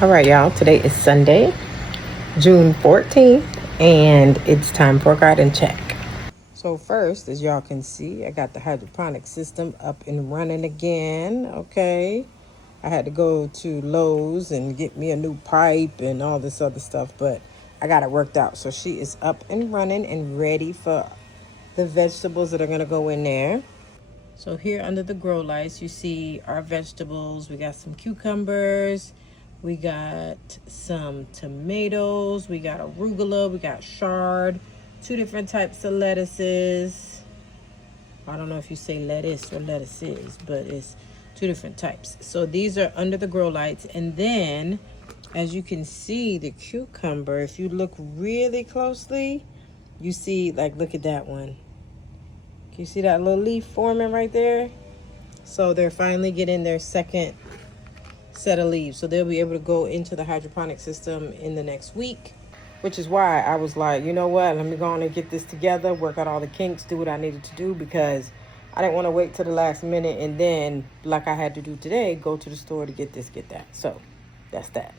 All right, y'all. Today is Sunday, June 14th, and it's time for a garden check. So first, as y'all can see, I got the hydroponic system up and running again, okay? I had to go to Lowe's and get me a new pipe and all this other stuff, but I got it worked out. So she is up and running and ready for the vegetables that are going to go in there. So here under the grow lights, you see our vegetables. We got some cucumbers. We got some tomatoes. We got arugula. We got chard. 2 different types of lettuces. I don't know if you say lettuce or lettuces, but it's 2 different types. So these are under the grow lights. And then, as you can see, the cucumber, if you look really closely, you see, like, look at that one. You see that little leaf forming right there? So they're finally getting their second set of leaves. So they'll be able to go into the hydroponic system in the next week, which is why I was like, you know what? Let me go on and get this together, work out all the kinks, do what I needed to do, because I didn't want to wait till the last minute and then, like I had to do today, go to the store to get this, get that. So that's that.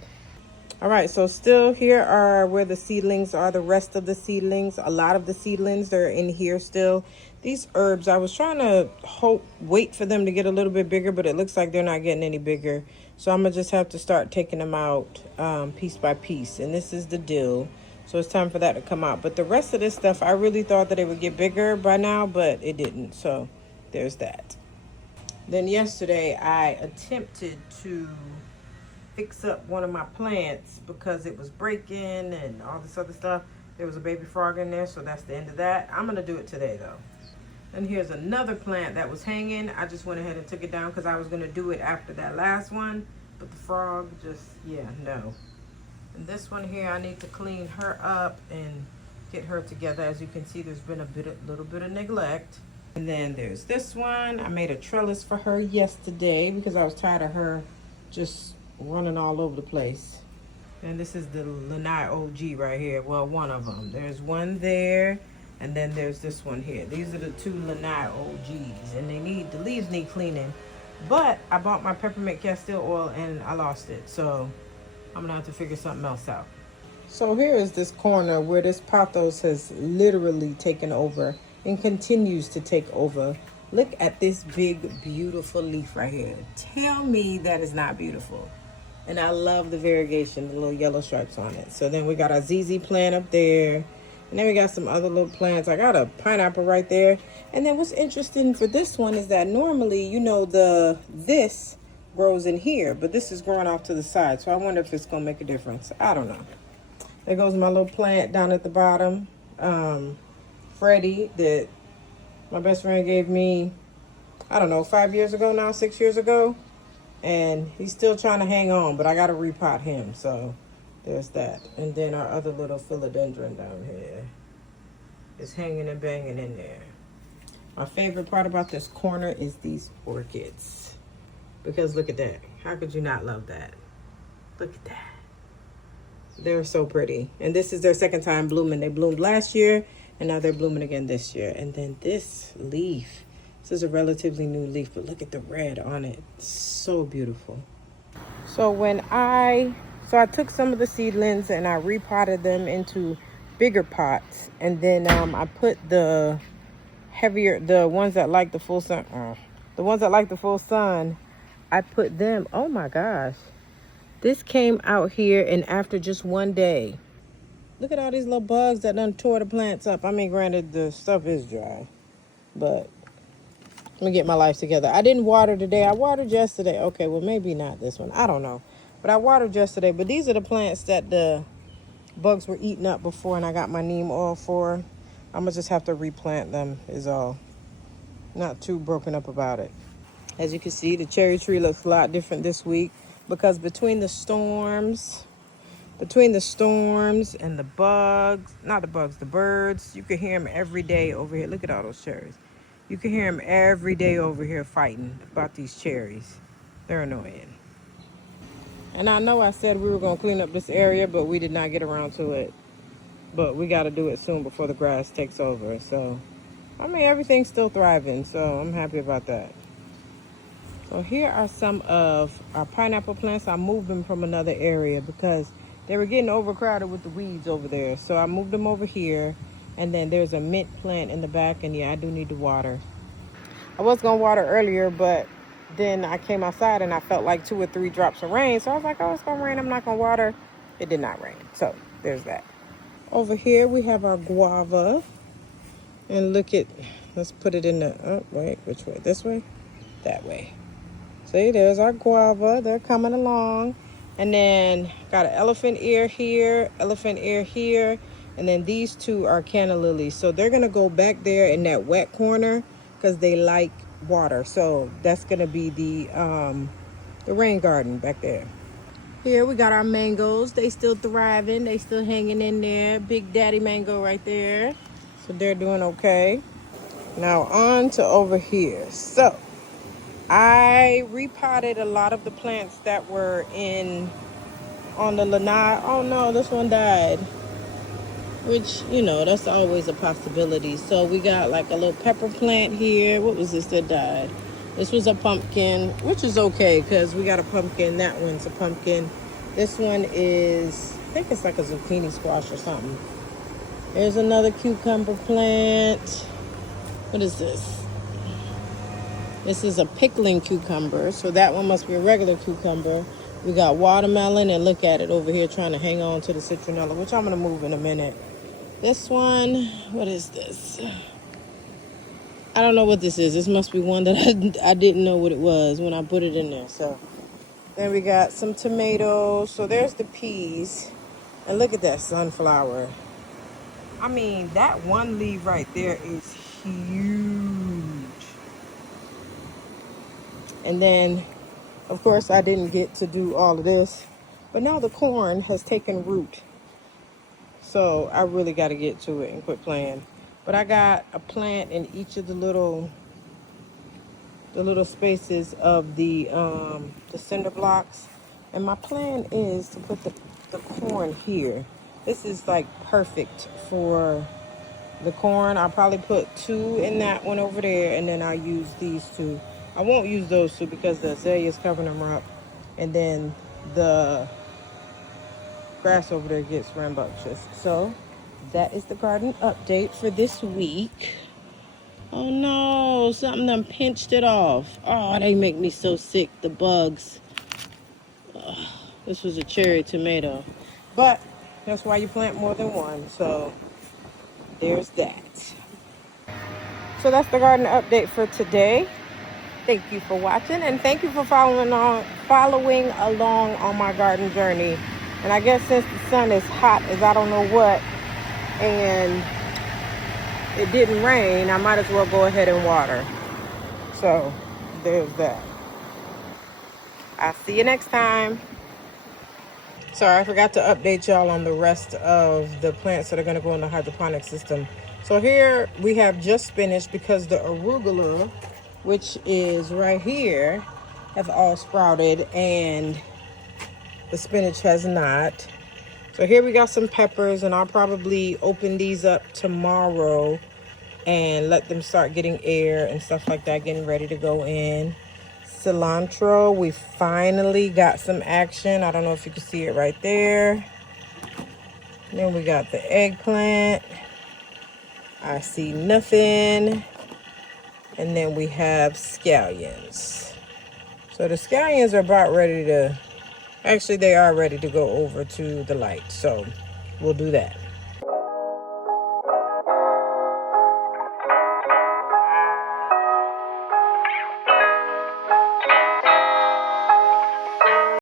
All right, so still here are where the seedlings are, the rest of the seedlings. A lot of the seedlings, they're in here still. These herbs, I was trying to wait for them to get a little bit bigger, but it looks like they're not getting any bigger. So I'm going to just have to start taking them out piece by piece. And this is the dill. So it's time for that to come out. But the rest of this stuff, I really thought that it would get bigger by now, but it didn't. So there's that. Then yesterday, I attempted to fix up one of my plants because it was breaking and all this other stuff. There was a baby frog in there, so that's the end of that. I'm gonna do it today though. And here's another plant that was hanging. I just went ahead and took it down because I was gonna do it after that last one, but the frog just, yeah, no. And this one here, I need to clean her up and get her together. As you can see, there's been a little bit of neglect. And then there's this one. I made a trellis for her yesterday because I was tired of her just running all over the place. And this is the Lanai OG right here. Well, one of them. There's one there, and then there's this one here. These are the 2 Lanai OGs, and the leaves need cleaning. But I bought my peppermint castile oil and I lost it, so I'm gonna have to figure something else out. So here is this corner where this pothos has literally taken over and continues to take over. Look at this big, beautiful leaf right here. Tell me that is not beautiful. And I love the variegation, the little yellow stripes on it. So then we got our ZZ plant up there. And then we got some other little plants. I got a pineapple right there. And then what's interesting for this one is that normally, you know, this grows in here. But this is growing off to the side. So I wonder if it's going to make a difference. I don't know. There goes my little plant down at the bottom. Freddie, that my best friend gave me, I don't know, 5 years ago now, 6 years ago. And he's still trying to hang on, but I got to repot him. So there's that. And then our other little philodendron down here is hanging and banging in there. My favorite part about this corner is these orchids. Because look at that. How could you not love that? Look at that. They're so pretty. And this is their second time blooming. They bloomed last year, and now they're blooming again this year. And then this leaf. This is a relatively new leaf, but look at the red on it. It's so beautiful. So I took some of the seedlings and I repotted them into bigger pots. And then I put the ones that like the full sun, I put them, oh my gosh. This came out here and after just one day. Look at all these little bugs that done tore the plants up. I mean, granted, the stuff is dry, but let me get my life together. I didn't water today. I watered yesterday. Okay, well, maybe not this one. I don't know. But I watered yesterday. But these are the plants that the bugs were eating up before, and I got my neem oil for. I'm going to just have to replant them is all. Not too broken up about it. As you can see, the cherry tree looks a lot different this week because between the storms and the the birds, you can hear them every day over here. Look at all those cherries. You can hear them every day over here fighting about these cherries. They're annoying. And I know I said we were going to clean up this area, but we did not get around to it. But we got to do it soon before the grass takes over. So, I mean, everything's still thriving, so I'm happy about that. So here are some of our pineapple plants. I moved them from another area because they were getting overcrowded with the weeds over there. So I moved them over here. And then there's a mint plant in the back, and yeah, I do need to water. I was gonna water earlier, but then I came outside and I felt like 2 or 3 drops of rain. So I was like, oh, it's gonna rain, I'm not gonna water. It did not rain, so there's that. Over here we have our guava. And look at, let's put it in the, oh wait, which way? This way? That way. See, there's our guava. They're coming along. And then got an elephant ear here, and then these 2 are canna lilies. So they're gonna go back there in that wet corner because they like water. So that's gonna be the rain garden back there. Here we got our mangoes. They still thriving. They still hanging in there. Big Daddy mango right there. So they're doing okay. Now on to over here. So I repotted a lot of the plants that were on the lanai. Oh no, this one died. Which, you know, that's always a possibility. So we got like a little pepper plant here. What was this that died? This was a pumpkin, which is okay because we got a pumpkin. That one's a pumpkin. This one is, I think it's like a zucchini squash or something. There's another cucumber plant. What is this? This is a pickling cucumber. So that one must be a regular cucumber. We got watermelon, and look at it over here trying to hang on to the citronella, which I'm going to move in a minute. This one, what is this? I don't know what this is. This must be one that I didn't know what it was when I put it in there. So then we got some tomatoes. So there's the peas. And look at that sunflower. I mean, that one leaf right there is huge. And then, of course, I didn't get to do all of this. But now the corn has taken root. So I really got to get to it and quit playing. But I got a plant in each of the little spaces of the cinder blocks. And my plan is to put the corn here. This is like perfect for the corn. I'll probably put 2 in that one over there, and then I'll use these 2. I won't use those 2 because the azalea's covering them up, and then the grass over there gets rambunctious. So that is the garden update for this week. Oh no, something done pinched it off. Oh, they make me so sick, the bugs. Ugh, this was a cherry tomato. But that's why you plant more than one. So there's that. So that's the garden update for today. Thank you for watching, and thank you for following along on my garden journey. And I guess since the sun is hot as I don't know what, and it didn't rain, I might as well go ahead and water. So there's that. I'll see you next time. Sorry, I forgot to update y'all on the rest of the plants that are going to go in the hydroponic system. So here we have just spinach because the arugula, which is right here, have all sprouted and the spinach has not. So here we got some peppers, and I'll probably open these up tomorrow and let them start getting air and stuff like that, getting ready to go in. Cilantro, we finally got some action. I don't know if you can see it right there. Then we got the eggplant. I see nothing. And then we have scallions. So the scallions are about ready to, actually they are ready to go over to the light. So we'll do that.